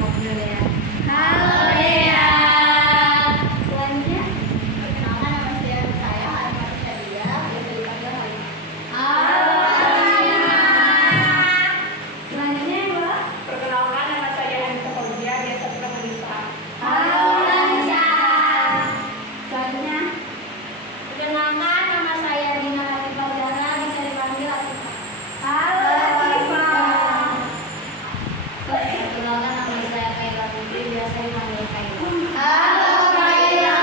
Ngobrol ya. Halo Dea. Selanjutnya, perkenalkan nama saya Halimah Syahdia, biasa dipanggil Halimah. Halo Halimah. Selanjutnya yang kedua, Perkenalkan nama saya Anissa Fauzia, biasa dipanggil Nisa. halo Anissa. Selanjutnya, perkenalkan nama saya Dina Latifah Zahra, bisa dipanggil Latifah. Halo Latifah. Perkenalkan nama saya Kaila Putri, biasa dipanggil Kaila. Halo Kaila.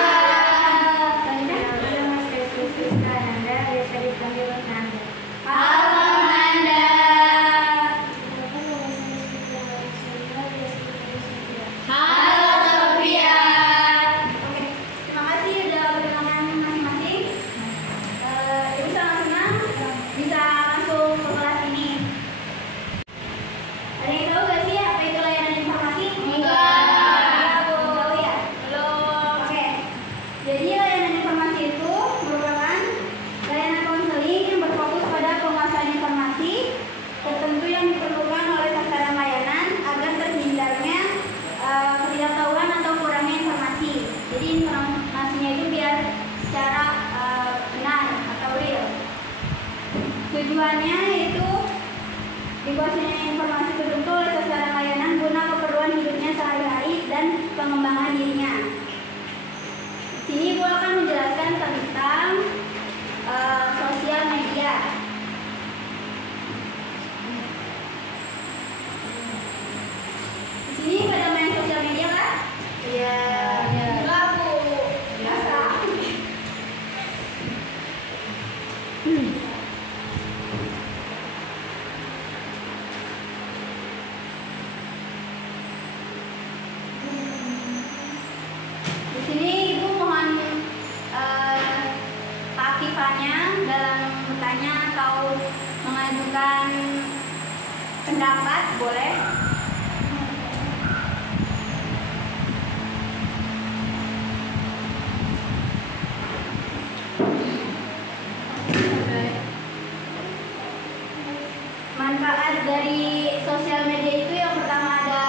Selanjutnya, nama saya Rizka Ananda, biasa dipanggil Nanda. Halo Nanda. Halo Sofia. Oke, terima kasih udah perkenalkan masing-masing. Ibu senang-senang bisa masuk ke kelas ini. Ada yang tahu gak sih apa itu layanan informasi? Enggak. Tahu ya? Belum. Oke. Jadi layanan informasi itu merupakan layanan konseling yang berfokus pada penguasaan informasi tertentu yang diperlukan oleh sasaran layanan agar terhindarnya ketidaktahuan atau kurangnya informasi. Jadi informasinya itu biar secara benar atau real. Tujuannya yaitu dikuasainya informasi tertentu oleh sasaran layanan guna keperluan hidupnya sehari-hari dan pengembangan dirinya. Di sini gua akan menjelaskan tentang sosial media. Di sini pada main sosial media kan? Iya. Enggak, Bu. Biasa. Di sini Ibu mohon keaktifannya dalam bertanya atau mengajukan pendapat, boleh. Manfaat dari sosial media itu yang pertama ada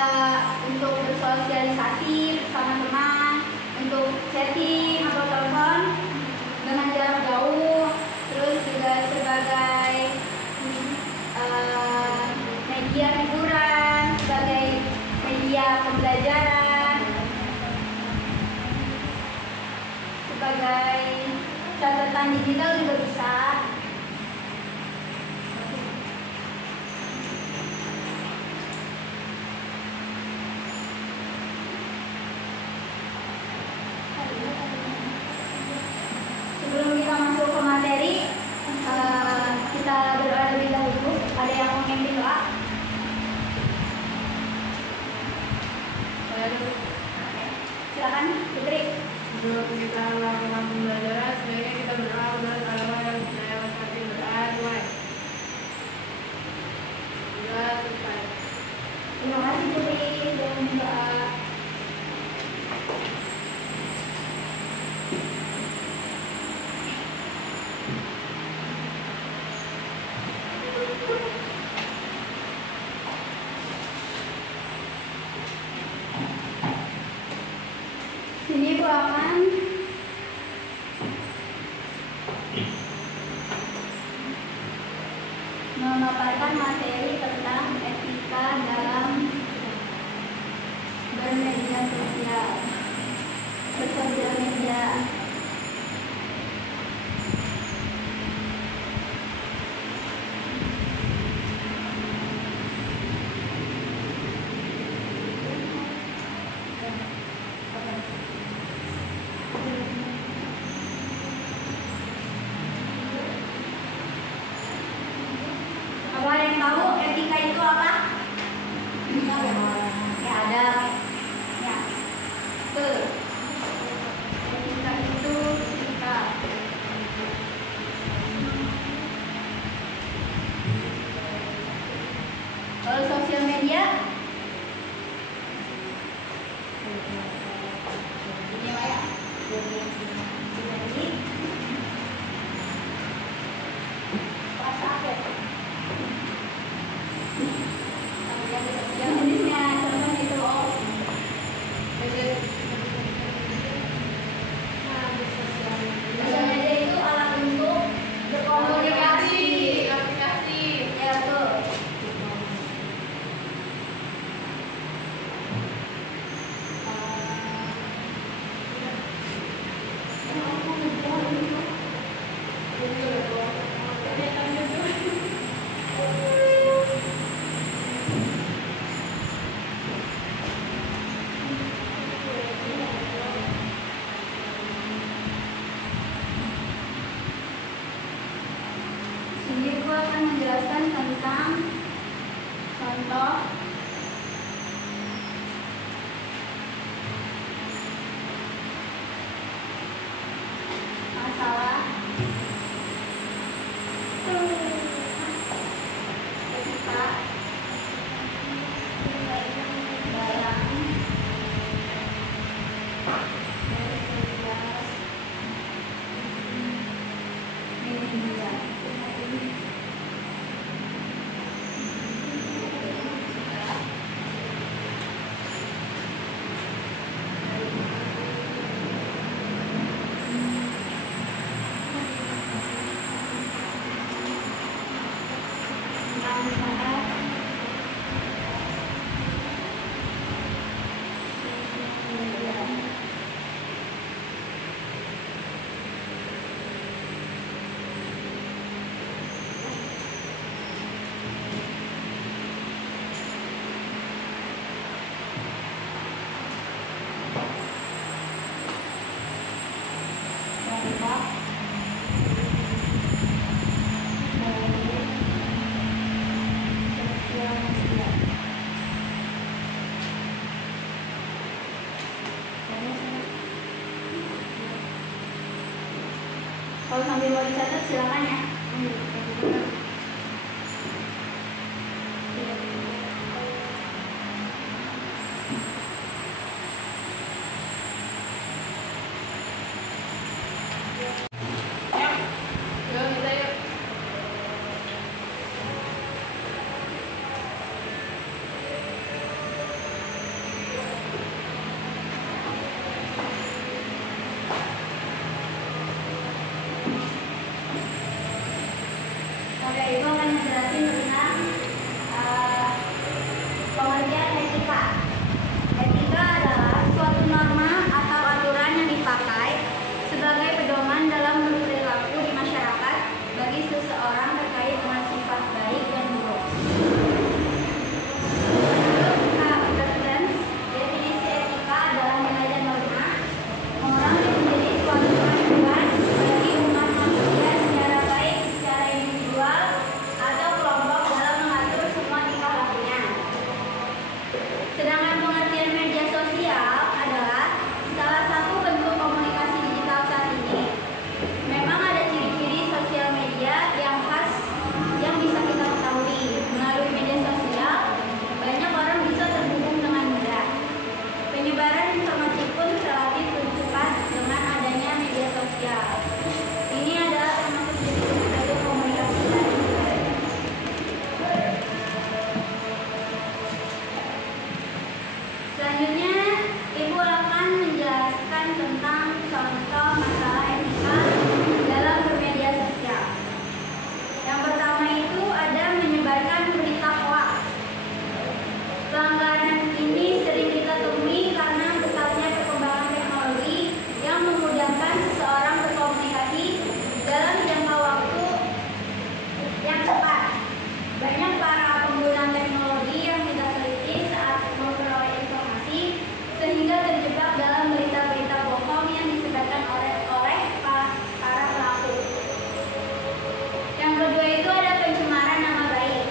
untuk bersosialisasi bersama teman, untuk chatting atau telepon dengan jarak jauh, terus juga sebagai media hiburan, sebagai media pembelajaran, sebagai catatan digital juga bisa. Sebelum kita masuk ke materi, kita berdoa lebih dahulu. Ada yang mau memimpin doa? Saya dulu. Silakan, Putri. Sebelum kita melakukan pembelajaran, sebaiknya kita berdoa kepada Allah yang saya masih berdoa. Mulai. Sudah selesai. Terima kasih Putri dan doa. Sini aku akan memaparkan materi tentang etika dalam bermedia sosial, bersosial media. Apa yang tahu etika itu apa? Ya ada. Ya. Betul. Etika itu sikap. Kalau sosial media, ini lah ya. Jadi, pas akhir. Jenisnya contohnya itu Sini aku akan menjelaskan tentang contoh masalah etika dalam media. Kalau sambil mau dicatat silakan ya. Oke, itu akan menjelaskan tentang pengertian etika. Etika adalah suatu norma atau aturan yang dipakai sebagai pedoman dalam berperilaku di masyarakat bagi seseorang terkait dengan sifat baik dan buruk. Definisi etika adalah nilai dan norma orang yang menjadi suatu panduan bagi umat manusia secara baik, secara individual atau kelompok dalam mengatur semua tingkah lakunya. Sedangkan pengertian media sosial adalah salah satu bentuk komunikasi digital saat ini. Memang ada ciri-ciri sosial media yang khas yang bisa kita ketahui. Melalui media sosial, banyak orang bisa terhubung dengan mudah. Penyebaran informasi pun relatif lebih cepat dengan adanya media sosial. Ini adalah termasuk jenis bentuk komunikasi tadi. Selanjutnya, Ibu akan menjelaskan tentang contoh masalah etika dalam bermedia sosial. Yang pertama itu ada menyebarkan berita hoax. Pelanggaran ini sering kita temui karena pesatnya perkembangan teknologi yang memudahkan seseorang berkomunikasi dalam jangka waktu yang cepat. Banyak para pengguna teknologi yang tidak teliti saat memperoleh informasi sehingga terjebak dalam berita-berita bohong yang disebarkan oleh para pelaku. Yang kedua itu ada pencemaran nama baik.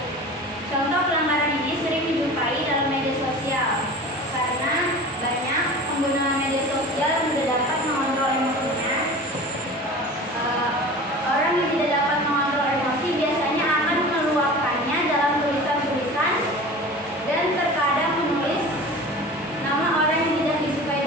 Contoh pelanggaran ini sering dijumpai dalam media sosial karena banyak pengguna media sosial yang tidak dapat mengontrol emosinya. Orang yang tidak dapat mengontrol emosi biasanya akan meluapkannya dalam tulisan-tulisan dan terkadang menulis nama orang yang tidak disukai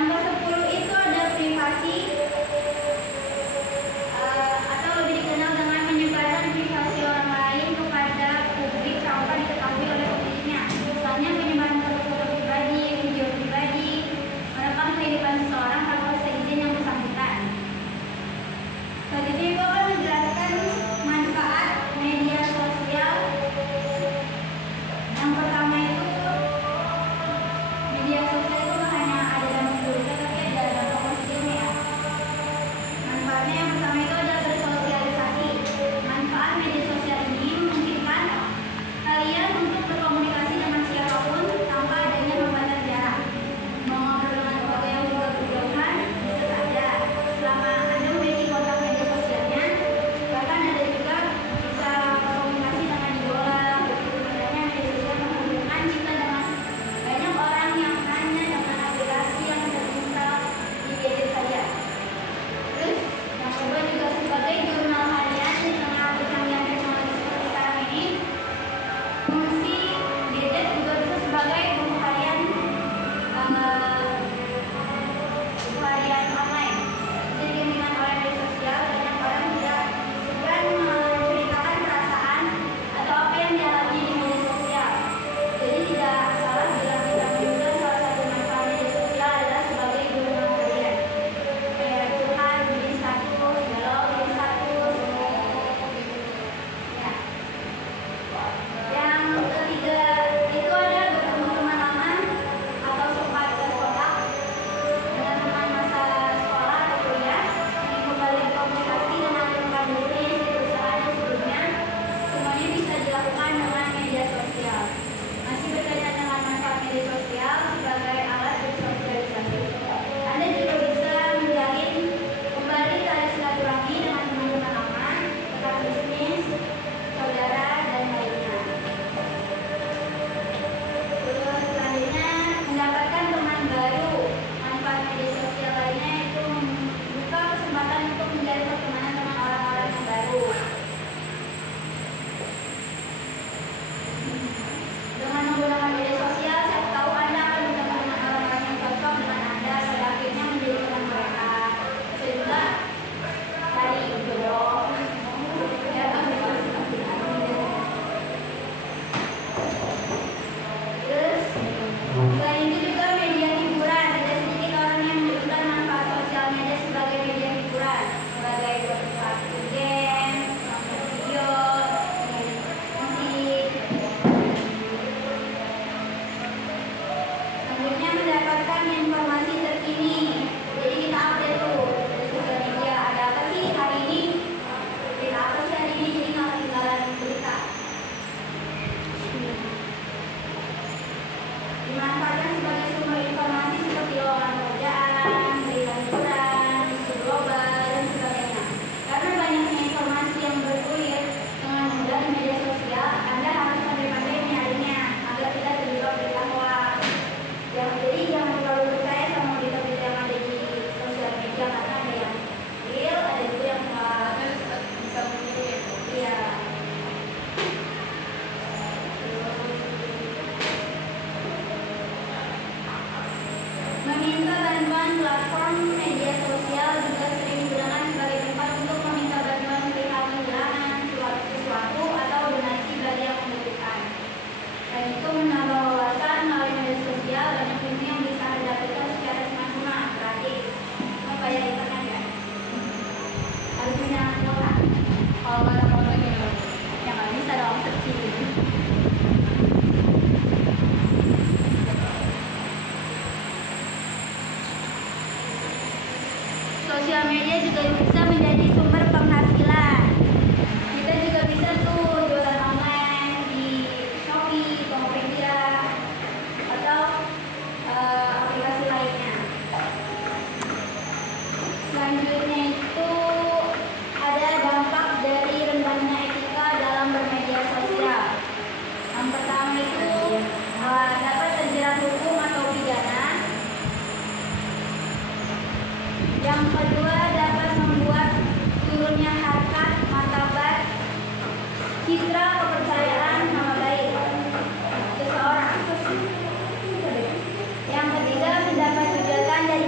Yang ke-10 itu ada privasi, atau lebih dikenal dengan menyebarkan privasi orang lain kepada publik tanpa diketahui oleh pemiliknya. Misalnya penyebaran foto-foto pribadi, video pribadi, merekam kehidupan seseorang tanpa seizin yang bersangkutan. Selanjutnya itu akan menjelaskan manfaat media sosial. Yang pertama itu, media sosial itu hanya ada dampak buruknya tapi ada dampak positifnya ya. Manfaatnya yang pertama itu ada bersosialisasi. Manfaat media sosial ini memungkinkan kalian untuk berkomunikasi dengan siapapun tanpa adanya pembatasan jarak. Mau ngobrol dengan keluarga yang juga berjauhan bisa saja selama Anda memiliki kontak media sosialnya. Bahkan ada juga bisa berkomunikasi dengan idola. Begitu banyaknya media sosial menghubungkan kita dengan banyak orang yang hanya dengan aplikasi yang terinstall di gadget saja. Terus yang kedua juga sebagai jurnal harian di tengah kecanggihan teknologi seperti sekarang ini, fungsi gadget juga bisa sebagai buku harian online. Bisa dibimbingan oleh media sosial, banyak orang tidak segan menceritakan perasaan atau apa yang dialami di media sosial. Jadi tidak salah bila kita menyebutkan salah satu manfaat media sosial adalah sebagai jurnal harian. Kayak curhat, bikin status, galau, bikin status, ya. Yang ketiga itu ada bertemu teman lama atau sempat berkontak dengan teman masa sekolah atau kuliah, ingin kembali berkomunikasi dengan rekan bisnis di perusahaan sebelumnya. Semuanya bisa dilakukan dengan media sosial. Masih berkaitan dengan manfaat media sosial sebagai alat bersosialisasi. Anda juga bisa menjalin kembali tali silaturahmi dengan teman-teman lama, rekan bisnis, saudara, dan lainnya. Terus selanjutnya mendapatkan teman baru. Manfaat media sosial lainnya itu membuka kesempatan untuk menjalin pertemanan dengan orang-orang yang baru. Dengan menggunakan media sosial, siapa tahu Anda akan bertemu dengan orang-orang yang cocok dengan Anda, pada akhirnya menjadi teman mereka. Bisa juga cari jodoh. Ya, terus selain itu juga media hiburan. Tidak sedikit orang yang menyebutkan manfaat sosial media sebagai media hiburan, sebagai berbagai game, nonton video, musik. Selanjutnya mendapatkan informasi terkini. Jadi kita update tuh di sosial media, ada apa sih hari ini, berita apa sih hari ini, jadi nggak ketinggalan berita. Dimanfaatkan sebagai sumber informasi seperti lowongan pekerjaan, berita hiburan, isu global, dan sebagainya. Karena banyaknya informasi yang bergulir dengan mudah di media sosial, Anda harus pandai-pandai menyaringnya agar tidak terjebak berita hoax. Jadi jangan terlalu percaya sama berita-berita yang ada di sosial media karena ada yang real, ada juga yang hoax. Bisa meniru ya. Iya. Meminta bantuan platform media sosial juga sering digunakan sebagai tempat untuk meminta bantuan perihal kehilangan sesuatu atau donasi bagi yang membutuhkan. Dan itu menambah wawasan melalui media sosial, banyak ilmu yang bisa Anda dapatkan secara cuma-cuma, gratis. Cuma bayar internet ya. Harus punya kuota. Kalau nggak ada foto gimana? Ya nggak bisa dong, searching. Sosial media juga bisa menjadi sumber penghasilan. Kita juga bisa tuh jualan online di Shopee, Tokopedia, atau aplikasi lainnya. Selanjutnya itu ada dampak dari rendahnya etika dalam bermedia sosial. Yang pertama itu dapat terjerat hukum atau pidana. Yang kedua dapat membuat turunnya harkat, martabat, citra, kepercayaan, nama baik seseorang. Yang ketiga mendapat hujatan dari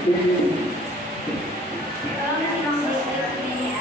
Tolong disimak diklik ini ya.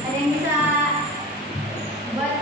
Ada yang bisa buat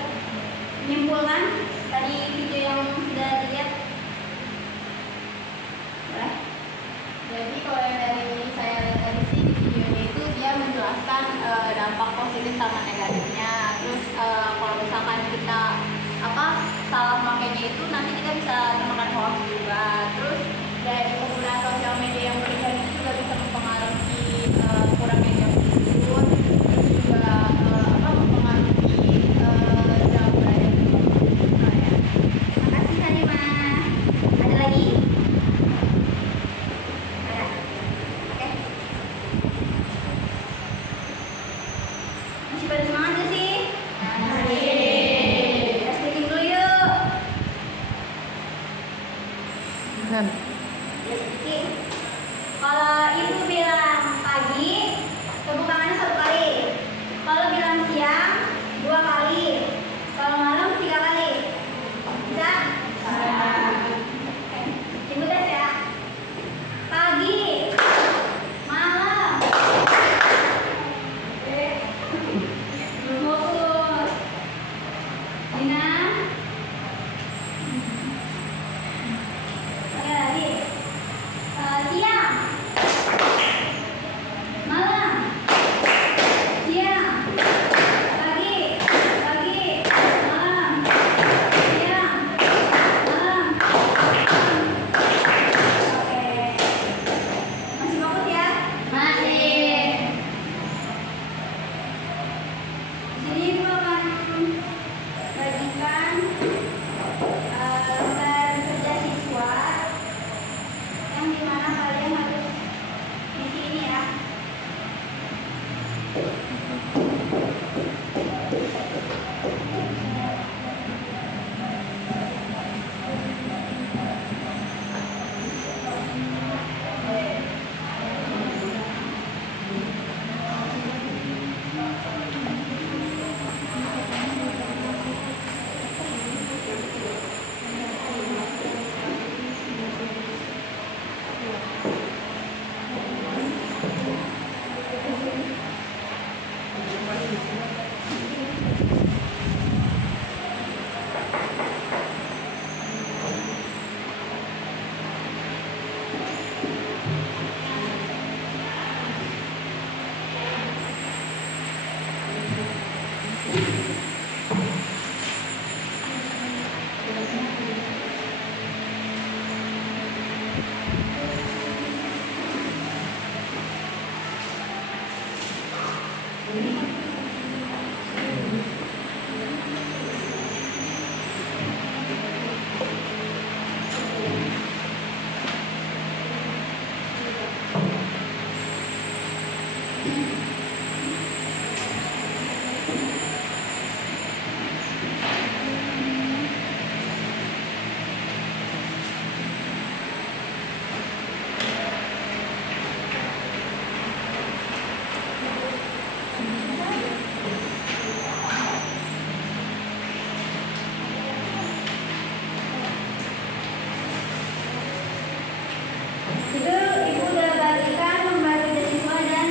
Masih pada semangat gak sih? Masih. Kita stretching dulu yuk. Kan. Ya sedikit. Kalau ibu bilang pagi, tepuk tangannya 1 kali. Kalau bilang siang, 2 kali. Kalau malam 3 kali. Bisa? Oke. Ibu tes ya. Pagi, malam. Belum fokus. Dina. Oke lagi. Siang, malam, siang, pagi, malam, siang, malam. Oke, masih fokus ya? Masih. Sini aku akan bagikan lembar kerja siswa yang dimana kalian harus isi ini ya. Itu ibu udah bagikan lembar kerja siswa dan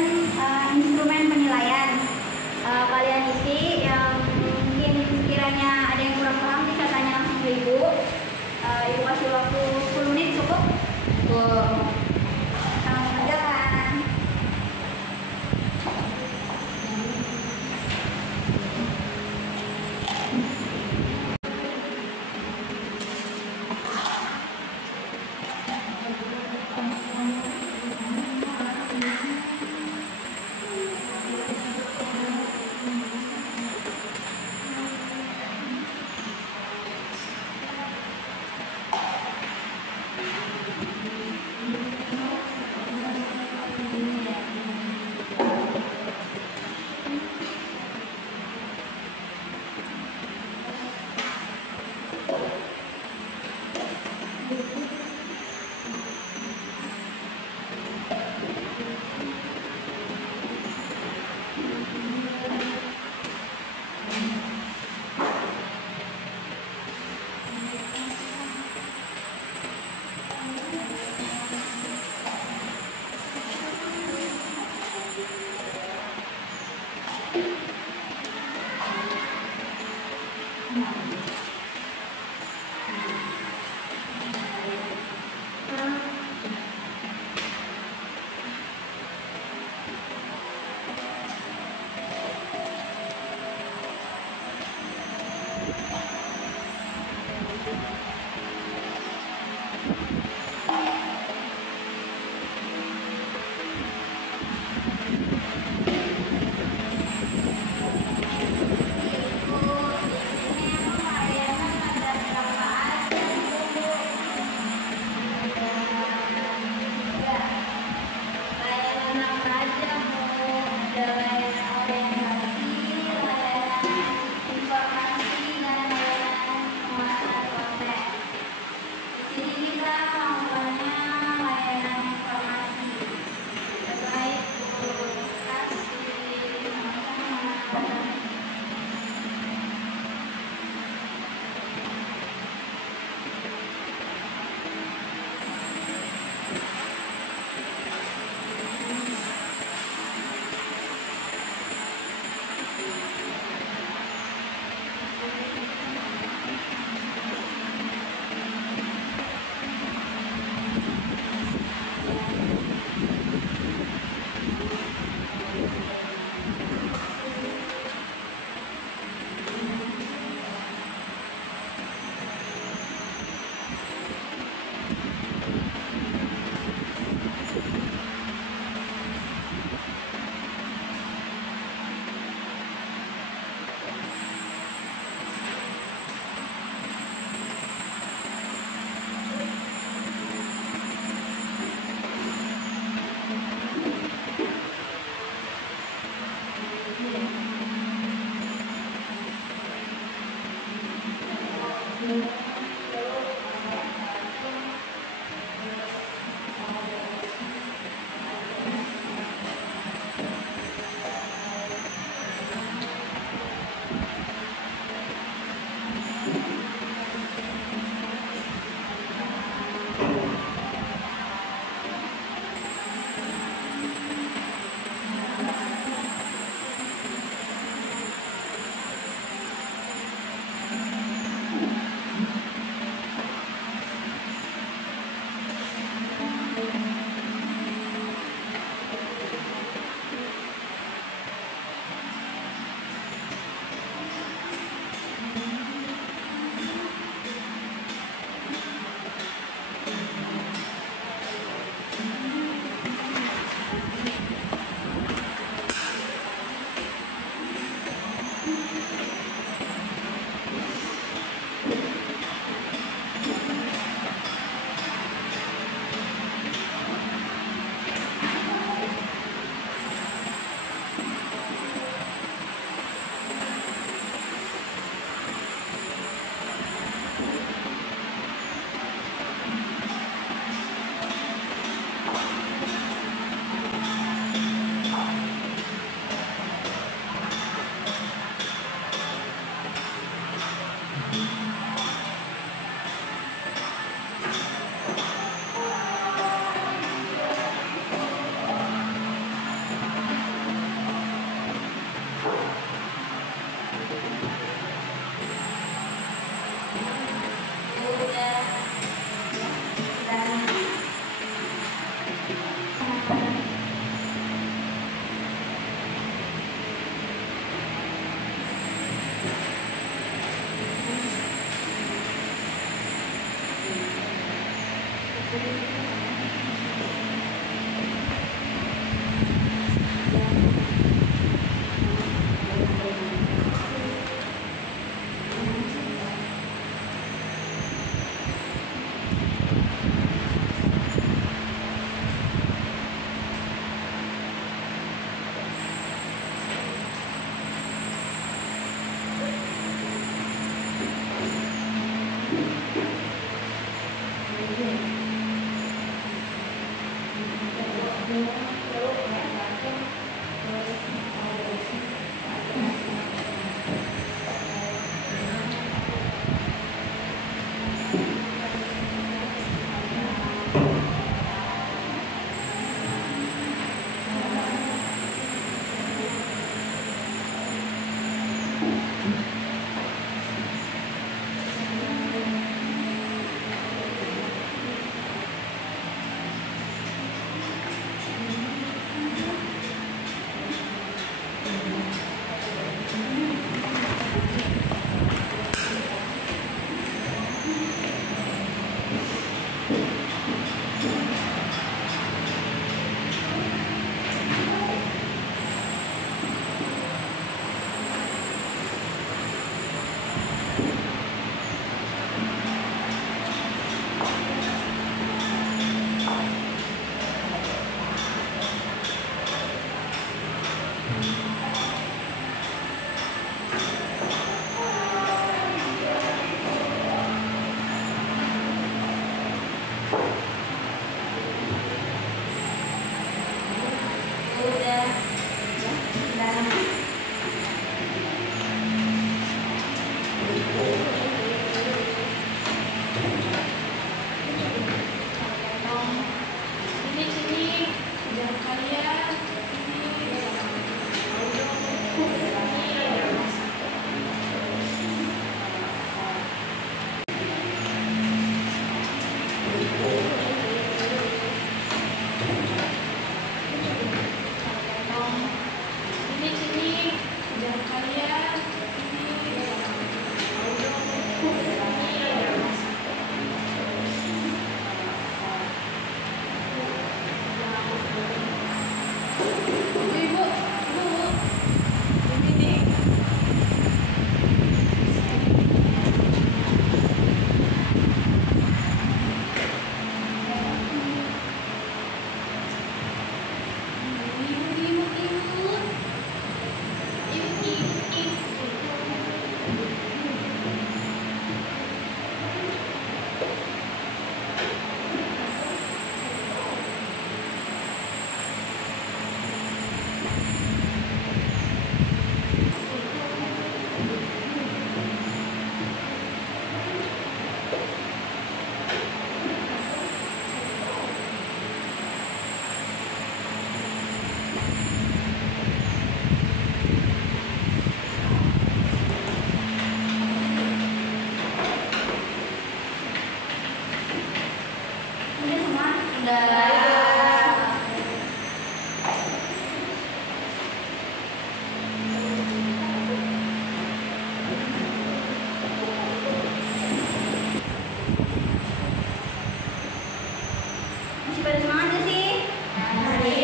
Masih pada semangat gak sih? Masih.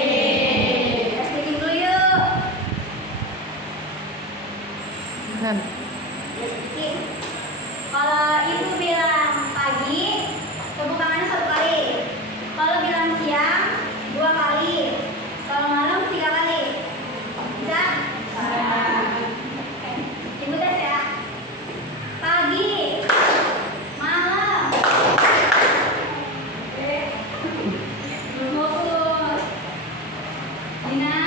Kita speaking dulu yuk. Ya speaking. Kalau ibu bilang pagi, tepuk tangannya 1 kali. Kalau bilang siang, 2 kali. Kalau malam 3 kali. Bisa? Oke. Ibu tes ya. Pagi, malam. Oke. Fokus. Dina.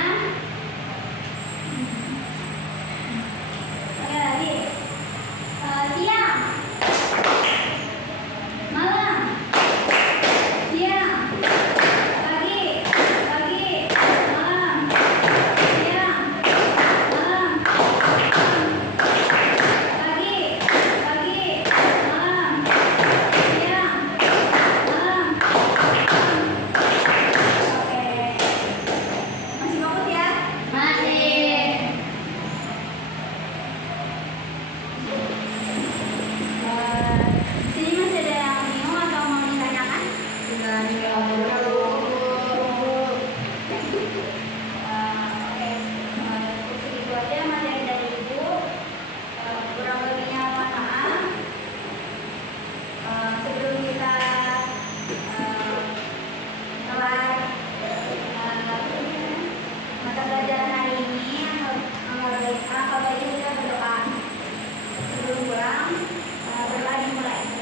Oke lagi. Siang, malam, siang, pagi, malam, siang, malam, pagi, malam, siang, malam. Oke. Masih fokus ya? Masih. Sini masih ada yang bingung atau mau ditanyakan? Oke, segitu aja materi dari ibu. Kurang lebihnya mohon maaf. Sebelum kita kelar mata pelajaran hari ini, angka baiknya kita berdoa. Sebelum pulang, berdoa dimulai.